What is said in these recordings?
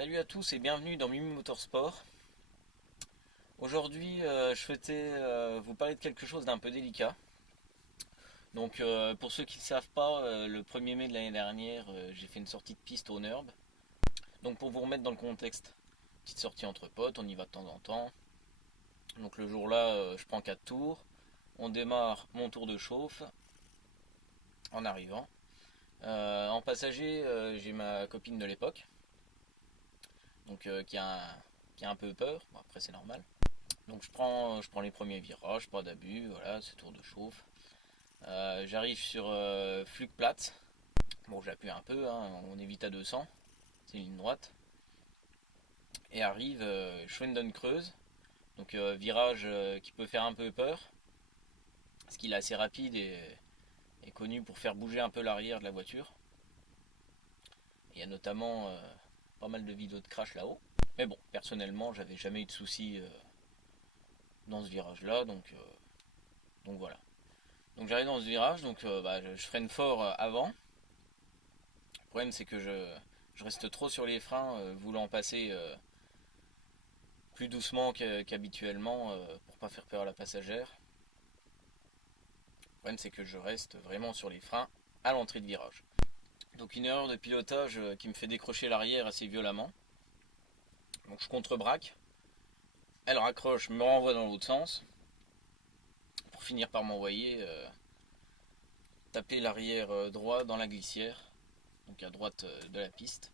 Salut à tous et bienvenue dans Mimi Motorsport. Aujourd'hui, je souhaitais vous parler de quelque chose d'un peu délicat. Donc, pour ceux qui ne le savent pas, le 1er mai de l'année dernière, j'ai fait une sortie de piste au NURB. Donc, pour vous remettre dans le contexte, petite sortie entre potes, on y va de temps en temps. Donc, le jour-là, je prends 4 tours. On démarre mon tour de chauffe en arrivant. En passager, j'ai ma copine de l'époque, donc qui a un peu peur. Bon, après, c'est normal. Donc je prends les premiers virages, pas d'abus, voilà, c'est tour de chauffe. J'arrive sur Flugplatz. Bon, j'appuie un peu, hein, on est vite à 200, c'est une ligne droite. Et arrive Schwendenkreuz, donc virage qui peut faire un peu peur, parce qu'il est assez rapide et est connu pour faire bouger un peu l'arrière de la voiture. Il y a notamment pas mal de vidéos de crash là-haut. Mais bon, personnellement, j'avais jamais eu de soucis dans ce virage-là, donc voilà. Donc j'arrive dans ce virage, donc je freine fort avant. Le problème c'est que je reste trop sur les freins, voulant passer plus doucement qu'habituellement pour pas faire peur à la passagère. Le problème c'est que je reste vraiment sur les freins à l'entrée de virage. Donc une erreur de pilotage qui me fait décrocher l'arrière assez violemment. Donc je contre-braque, elle raccroche, me renvoie dans l'autre sens, pour finir par m'envoyer taper l'arrière droit dans la glissière, donc à droite de la piste.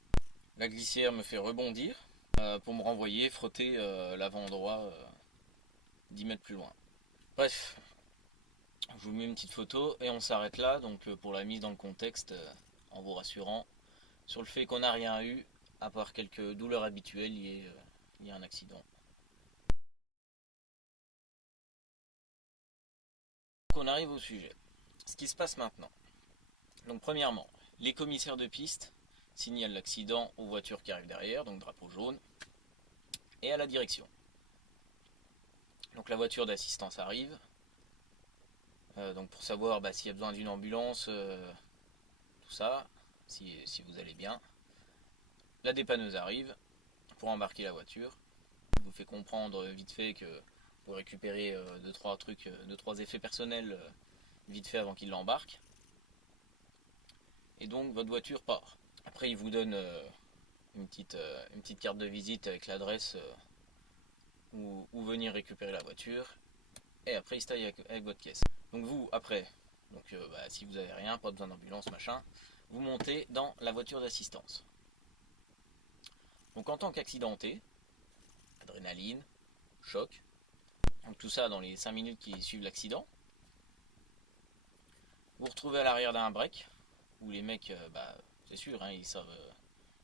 La glissière me fait rebondir pour me renvoyer, frotter l'avant droit 10 mètres plus loin. Bref, je vous mets une petite photo et on s'arrête là, donc pour la mise dans le contexte, en vous rassurant sur le fait qu'on n'a rien eu, à part quelques douleurs habituelles liées à un accident. Donc on arrive au sujet. Ce qui se passe maintenant. Donc premièrement, les commissaires de piste signalent l'accident aux voitures qui arrivent derrière, donc drapeau jaune, et à la direction. Donc la voiture d'assistance arrive, donc pour savoir s'il y a besoin d'une ambulance, tout ça, si vous allez bien. La dépanneuse arrive pour embarquer la voiture. Je vous fais comprendre vite fait que vous récupérez 2-3 trucs, 2-3 effets personnels vite fait avant qu'il l'embarque. Et donc votre voiture part. Après il vous donne une petite carte de visite avec l'adresse où venir récupérer la voiture. Et après il se taille avec votre caisse. Donc vous, après, si vous avez rien, pas besoin d'ambulance, machin, vous montez dans la voiture d'assistance. Donc en tant qu'accidenté, adrénaline, choc, donc tout ça dans les 5 minutes qui suivent l'accident. Vous vous retrouvez à l'arrière d'un break, où les mecs, c'est sûr, hein, ils savent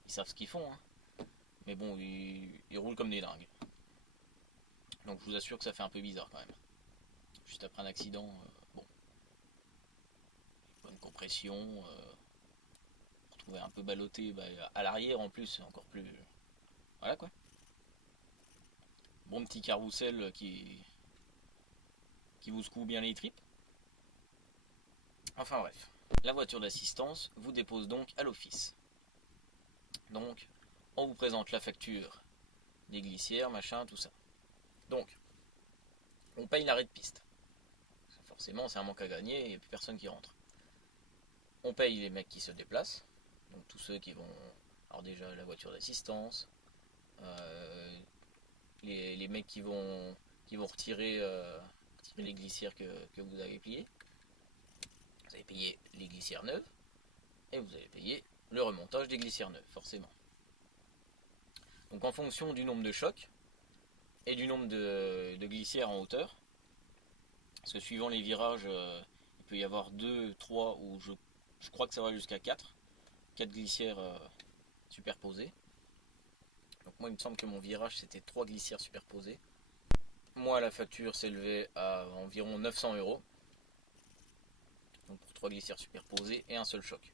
ce qu'ils font, hein. Mais bon, ils roulent comme des dingues. Donc je vous assure que ça fait un peu bizarre quand même. Juste après un accident, bon, bonne compression, retrouver un peu ballotté à l'arrière en plus, c'est encore plus... Voilà quoi. Bon petit carrousel qui vous secoue bien les tripes. Enfin bref, la voiture d'assistance vous dépose donc à l'office. Donc, on vous présente la facture des glissières, machin, tout ça. Donc, on paye l'arrêt de piste. Forcément, c'est un manque à gagner et il n'y a plus personne qui rentre. On paye les mecs qui se déplacent, donc tous ceux qui vont... Alors déjà, la voiture d'assistance, les mecs qui vont retirer les glissières que vous avez pliées. Vous avez payé les glissières neuves et vous avez payé le remontage des glissières neuves, forcément. Donc en fonction du nombre de chocs et du nombre de glissières en hauteur, parce que suivant les virages, il peut y avoir 2, 3 ou je crois que ça va jusqu'à 4 glissières superposées. Donc moi il me semble que mon virage c'était 3 glissières superposées. Moi la facture s'élevait à environ 900 €. Donc pour 3 glissières superposées et un seul choc.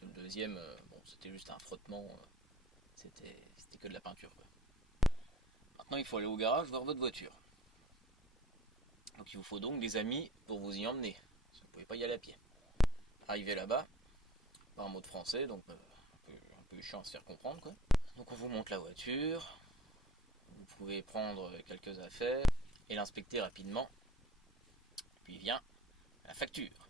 Le deuxième, bon, c'était juste un frottement, c'était que de la peinture quoi. Maintenant il faut aller au garage voir votre voiture. Donc il vous faut donc des amis pour vous y emmener. Vous ne pouvez pas y aller à pied. Arrivé là-bas, pas un mot de français, donc un peu chiant à se faire comprendre quoi. Donc on vous montre la voiture, vous pouvez prendre quelques affaires et l'inspecter rapidement. Puis vient la facture.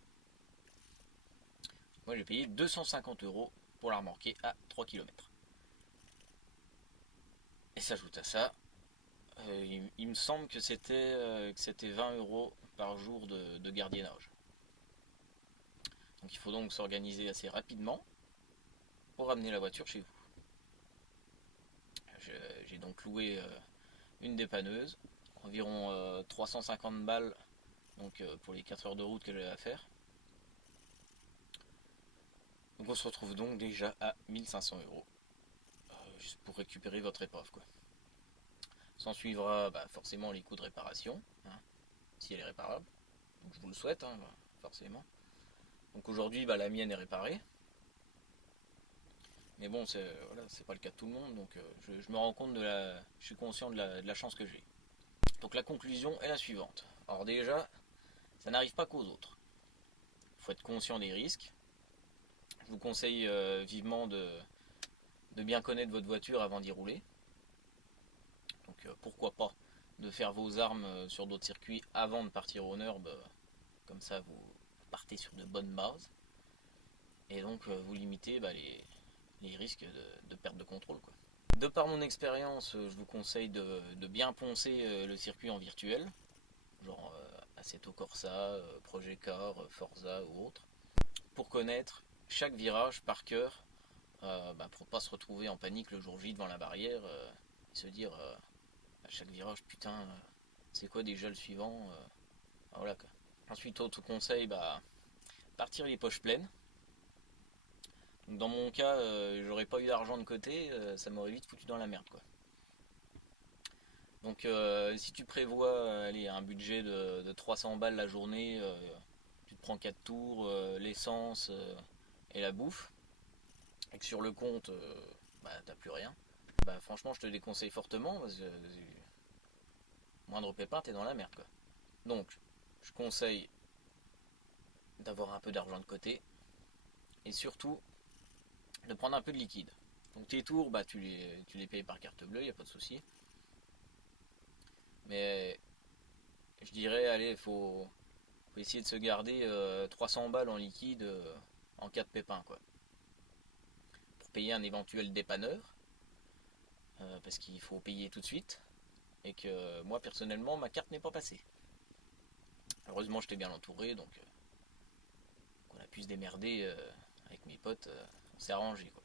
Moi j'ai payé 250 € pour la remorquer à 3 km. Et s'ajoute à ça, il me semble que c'était 20 € par jour de gardiennage. Donc il faut donc s'organiser assez rapidement pour ramener la voiture chez vous. J'ai donc loué une dépanneuse, environ 350 balles donc, pour les 4 heures de route que j'avais à faire. Donc on se retrouve donc déjà à 1500 € juste pour récupérer votre épave, quoi. S'en suivra forcément les coûts de réparation, hein, si elle est réparable. Donc je vous le souhaite, hein, forcément. Donc aujourd'hui la mienne est réparée. Mais bon, c'est pas le cas de tout le monde, donc je me rends compte je suis conscient de la chance que j'ai. Donc la conclusion est la suivante. Alors déjà, ça n'arrive pas qu'aux autres. Il faut être conscient des risques. Je vous conseille vivement de bien connaître votre voiture avant d'y rouler. Donc pourquoi pas de faire vos armes sur d'autres circuits avant de partir au NURB. Comme ça, vous partez sur de bonnes bases. Et donc vous limitez les risques de perte de contrôle, quoi. De par mon expérience, je vous conseille de bien poncer le circuit en virtuel, genre Assetto Corsa, Projet Car, Forza ou autre, pour connaître chaque virage par cœur, pour pas se retrouver en panique le jour J devant la barrière et se dire à chaque virage, putain, c'est quoi déjà le suivant, voilà quoi. Ensuite, autre conseil, partir les poches pleines. Donc, dans mon cas, j'aurais pas eu d'argent de côté, ça m'aurait vite foutu dans la merde, quoi. Donc si tu prévois un budget de 300 balles la journée, tu te prends 4 tours, l'essence et la bouffe, et que sur le compte, t'as plus rien, franchement je te déconseille fortement, parce que moindre pépin, t'es dans la merde, quoi. Donc je conseille d'avoir un peu d'argent de côté, et surtout de prendre un peu de liquide. Donc tes tours, tu les payes par carte bleue, y a pas de souci. Mais je dirais, allez, faut essayer de se garder 300 balles en liquide en cas de pépin, quoi. Pour payer un éventuel dépanneur, parce qu'il faut payer tout de suite, et que moi personnellement ma carte n'est pas passée. Heureusement j'étais bien entouré, donc on a pu se démerder avec mes potes, on s'est arrangé, quoi.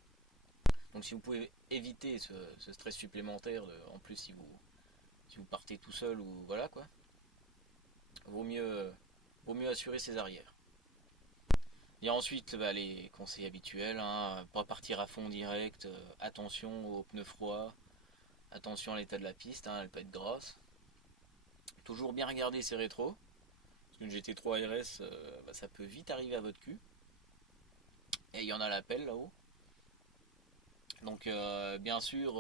Donc si vous pouvez éviter ce stress supplémentaire, en plus si vous partez tout seul ou voilà quoi, vaut mieux assurer ses arrières. Et ensuite, les conseils habituels, hein, pas partir à fond direct, attention aux pneus froids, attention à l'état de la piste, hein, elle peut être grasse. Toujours bien regarder ses rétros, parce qu'une GT3 RS, ça peut vite arriver à votre cul. Et il y en a l'appel là-haut. Donc bien sûr,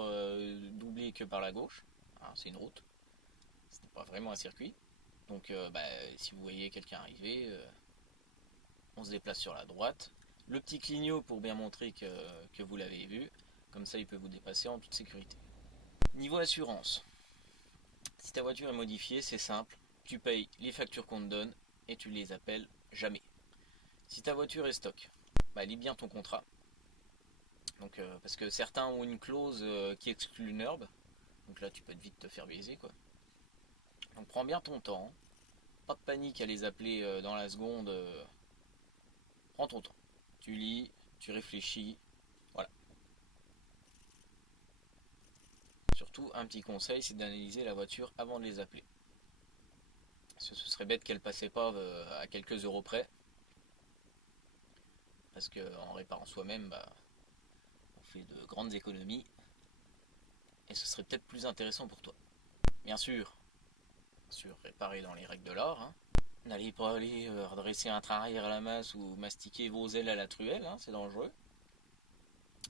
doubler que par la gauche, hein, c'est une route, ce n'est pas vraiment un circuit. Donc si vous voyez quelqu'un arriver, on se déplace sur la droite. Le petit clignot pour bien montrer que vous l'avez vu, comme ça il peut vous dépasser en toute sécurité. Niveau assurance, si ta voiture est modifiée, c'est simple, tu payes les factures qu'on te donne et tu les appelles jamais. Si ta voiture est stock, lis bien ton contrat. Donc, parce que certains ont une clause qui exclut le NURB, donc là tu peux vite te faire baiser, quoi. Donc prends bien ton temps, pas de panique à les appeler dans la seconde, prends ton temps. Tu lis, tu réfléchis, voilà. Surtout, un petit conseil, c'est d'analyser la voiture avant de les appeler. Ce serait bête qu'elle passait pas à quelques euros près. Parce qu'en réparant soi-même, on fait de grandes économies. Et ce serait peut-être plus intéressant pour toi. Bien sûr, réparer dans les règles de l'art, hein. N'allez pas aller redresser un train arrière à la masse ou mastiquer vos ailes à la truelle, hein, c'est dangereux.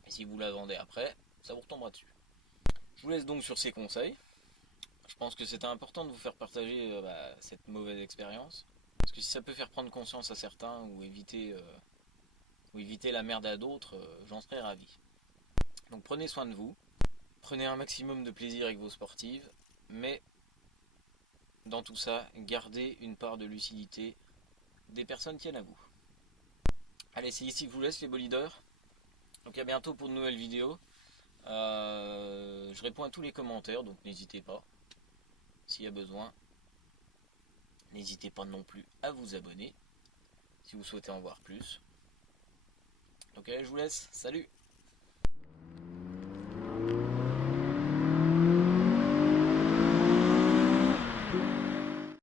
Et si vous la vendez après, ça vous retombera dessus. Je vous laisse donc sur ces conseils. Je pense que c'était important de vous faire partager cette mauvaise expérience. Parce que si ça peut faire prendre conscience à certains ou éviter la merde à d'autres, j'en serais ravi. Donc prenez soin de vous. Prenez un maximum de plaisir avec vos sportives, mais dans tout ça, gardez une part de lucidité des personnes tiennent à vous. Allez, c'est ici que je vous laisse les bolideurs. Donc à bientôt pour de nouvelles vidéos. Je réponds à tous les commentaires, donc n'hésitez pas. S'il y a besoin, n'hésitez pas non plus à vous abonner si vous souhaitez en voir plus. Donc allez, je vous laisse. Salut!